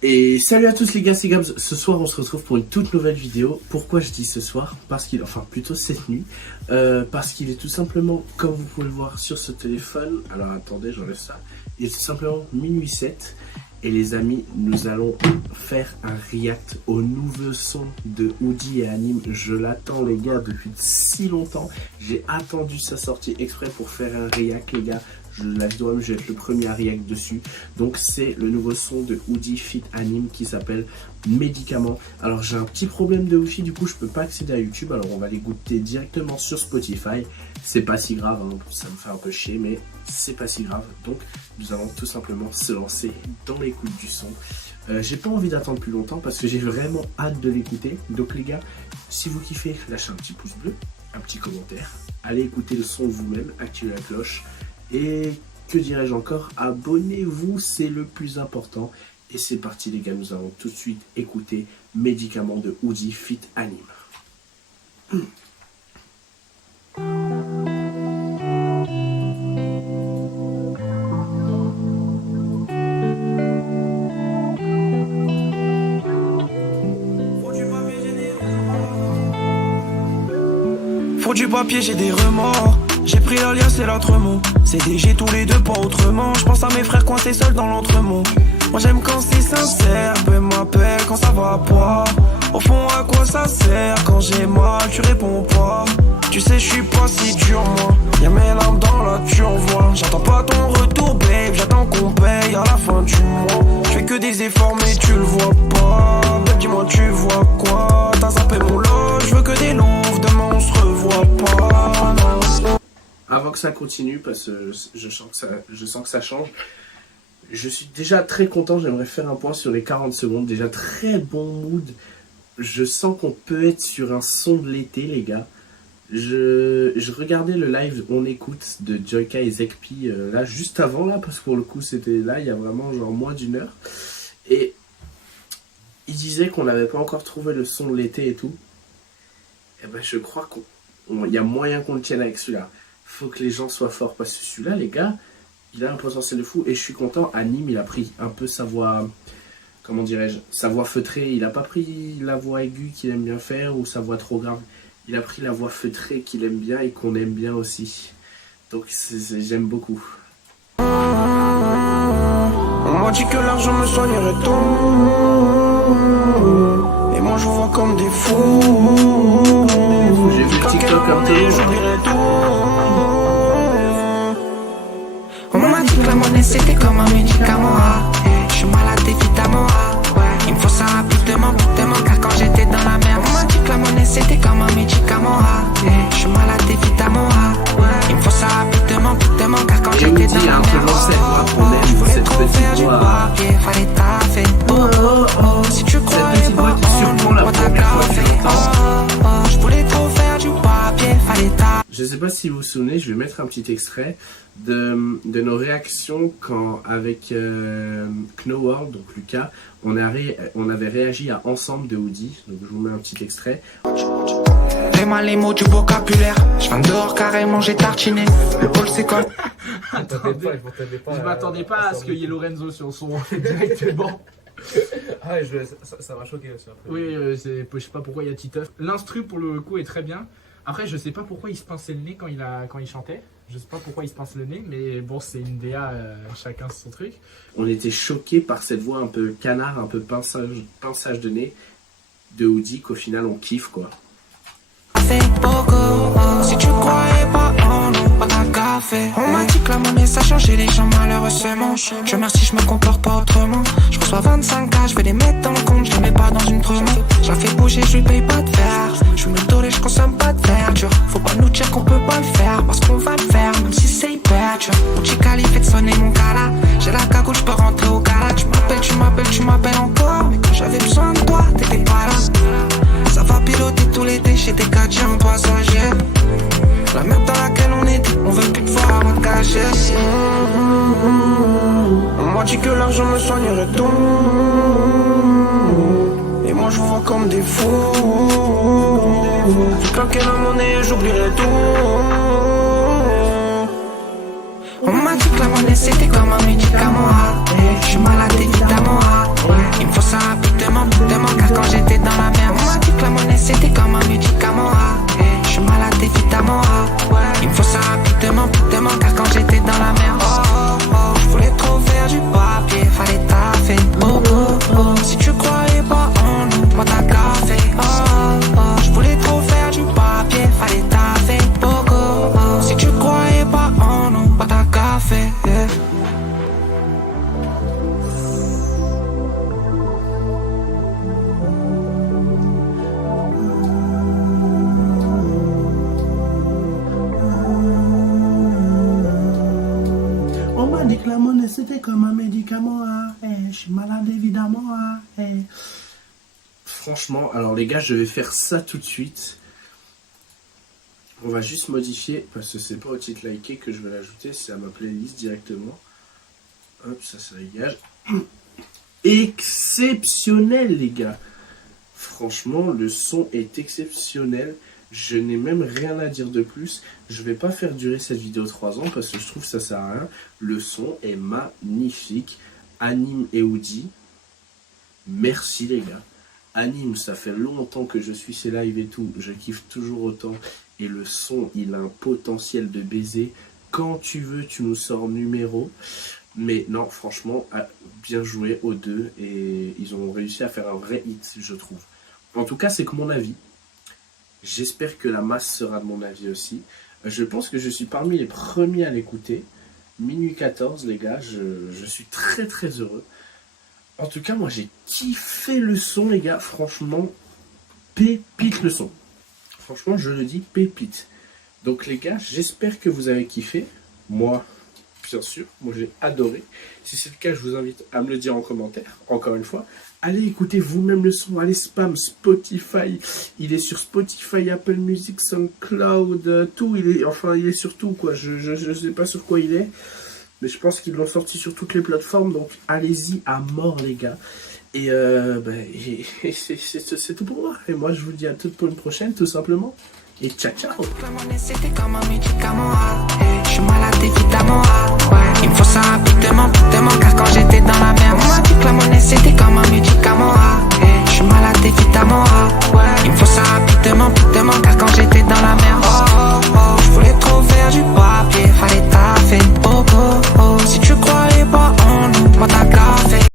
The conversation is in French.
Et salut à tous les gars, c'est Gabs. Ce soir on se retrouve pour une toute nouvelle vidéo. Pourquoi je dis ce soir? Enfin plutôt cette nuit. Parce qu'il est tout simplement, comme vous pouvez le voir sur ce téléphone. Alors attendez, j'enlève ça. Il est tout simplement minuit 7. Et les amis, nous allons faire un react au nouveau son de Hoodie et Anime. Je l'attends les gars depuis si longtemps. J'ai attendu sa sortie exprès pour faire un react les gars. Je vais être le premier à react dessus. Donc c'est le nouveau son de Hoodie feat Anime qui s'appelle Médicament. Alors j'ai un petit problème de Wi-Fi, du coup je peux pas accéder à YouTube. Alors on va l'écouter directement sur Spotify. C'est pas si grave, hein. Ça me fait un peu chier, mais c'est pas si grave. Donc nous allons tout simplement se lancer dans l'écoute du son. J'ai pas envie d'attendre plus longtemps parce que j'ai vraiment hâte de l'écouter. Donc les gars, si vous kiffez, lâchez un petit pouce bleu, un petit commentaire. Allez écouter le son vous-même, activez la cloche. Et que dirais-je encore, abonnez-vous, c'est le plus important. Et c'est parti les gars, nous allons tout de suite écouter Médicament de Hoodie feat Anime. Faut du papier, j'ai des remords. J'ai pris l'alias et l'autrement. CDG tous les deux, pas autrement. Je pense à mes frères coincés seuls dans l'entremont. Moi j'aime quand c'est sincère. Peu m'appelle quand ça va pas. Au fond à quoi ça sert? Quand j'ai mal tu réponds pas. Tu sais je suis pas si dur moi. Y'a mes larmes dans la turvoie. J'attends pas ton retour babe. J'attends qu'on paye à la fin du mois. Je fais que des efforts mais tu le vois pas. Babe dis-moi tu vois quoi? T'as zappé mon lot. Je veux que des louves. Demain on se revoit pas non. Avant que ça continue, parce que je sens que ça change, je suis déjà très content, j'aimerais faire un point sur les 40 secondes, déjà très bon mood, je sens qu'on peut être sur un son de l'été les gars. Je regardais le live On Écoute de Joyka et Zekpi là juste avant là, parce que pour le coup c'était là il y a vraiment genre moins d'une heure, et il disait qu'on n'avait pas encore trouvé le son de l'été et tout, et ben je crois qu'il y a moyen qu'on le tienne avec celui-là. Faut que les gens soient forts parce que celui-là, les gars, il a un potentiel de fou et je suis content. Anime, il a pris un peu sa voix, comment dirais-je, sa voix feutrée. Il a pas pris la voix aiguë qu'il aime bien faire ou sa voix trop grave. Il a pris la voix feutrée qu'il aime bien et qu'on aime bien aussi. Donc j'aime beaucoup. On m'a dit que l'argent me soignerait tout. Et moi je vous vois comme des fous. J'ai vu le TikTok comme tout. On m'a dit que la monnaie c'était comme un médicament. Je suis malade évidemment. Il me faut ça rapidement, car quand j'étais dans la merde. On m'a dit que la monnaie c'était comme un médicament. Je suis malade évidemment. Il me faut ça rapidement, car quand j'étais dans la merde. Je voulais trop faire du papier, fallait taffer. Si tu croyais pas en nous, t'as gaffé. Je voulais trop faire du papier, fallait taffer. Je sais pas si vous vous souvenez, je vais mettre un petit extrait de nos réactions quand avec Knowworld, donc Lucas, on avait réagi à Ensemble de Hoodie. Donc je vous mets un petit extrait. J'ai mal les mots du vocabulaire. Je viens dehors carrément, j'ai tartiné. Le hall c'est quoi? Je m'attendais pas à ce qu'il y ait Lorenzo sur son directement. Ah ouais, ça m'a choqué aussi. Après. Oui, je sais pas pourquoi il y a Titeuf. L'instru pour le coup est très bien. Après, je sais pas pourquoi il se pinçait le nez quand il chantait. Je sais pas pourquoi il se pince le nez, mais bon, c'est une DA, chacun son truc. On était choqués par cette voix un peu canard, un peu pinçage de nez de Hoodie qu'au final on kiffe quoi. Si tu croyais pas en nous, pas t'as gaffé. On m'a dit que la monnaie ça changeait les gens malheureusement. Je remercie, je me comporte pas autrement. Je reçois 25K, je vais les mettre dans le compte, je les mets pas dans une promo. Je la fais bouger, je lui paye pas de verre. Je suis tolé, je consomme pas de verdure. Faut pas nous dire qu'on peut pas le faire, parce qu'on va le faire, même si c'est hyper dur. Mon petit cali fait sonner mon gala. J'ai la cagoule, je peux rentrer au gala. Tu m'appelles encore. Mais quand j'avais besoin de toi, t'étais pas là. Ça va piloter tout l'été chez des gadgets en passager. La merde dans laquelle on était, on veut plus te voir en cacher. On m'a dit que l'argent me soignerait tout. Et moi je vous vois comme des fous. Je claquais la monnaie, j'oublierai tout. On m'a dit que la monnaie c'était comme un médicament. Je suis malade évidemment. Il me je suis malade évidemment. Ah, hey. Franchement, alors les gars, je vais faire ça tout de suite. On va juste modifier, parce que c'est pas au titre liké que je vais l'ajouter, c'est à ma playlist directement. Hop, ça dégage. Exceptionnel les gars. Franchement, le son est exceptionnel. Je n'ai même rien à dire de plus. Je vais pas faire durer cette vidéo 3 ans parce que je trouve que ça sert à rien. Le son est magnifique. Anime et Woody, merci les gars. Anime, ça fait longtemps que je suis ces lives et tout. Je kiffe toujours autant. Et le son, il a un potentiel de baiser. Quand tu veux, tu nous sors numéro. Mais non, franchement, bien joué aux deux. Et ils ont réussi à faire un vrai hit, je trouve. En tout cas, c'est que mon avis. J'espère que la masse sera de mon avis aussi. Je pense que je suis parmi les premiers à l'écouter. Minuit 14, les gars. Je suis très très heureux. En tout cas, moi, j'ai kiffé le son, les gars. Franchement, pépite le son. Franchement, je le dis, pépite. Donc, les gars, j'espère que vous avez kiffé. Moi, bien sûr, moi j'ai adoré. Si c'est le cas, je vous invite à me le dire en commentaire. Encore une fois, allez écouter vous-même le son. Allez spam Spotify. Il est sur Spotify, Apple Music, SoundCloud, tout. Il est sur tout, quoi. Je sais pas sur quoi il est. Mais je pense qu'ils l'ont sorti sur toutes les plateformes. Donc, allez-y à mort, les gars. Et c'est tout pour moi. Et moi, je vous dis à toute pour une prochaine, tout simplement. Et ciao, ciao. La monnaie c'était comme un médicament. Je suis malade évidemment. Ouais, il me faut ça rapidement, car quand j'étais dans la merde, on m'a dit que la monnaie c'était comme un médicament. Je suis malade évidemment.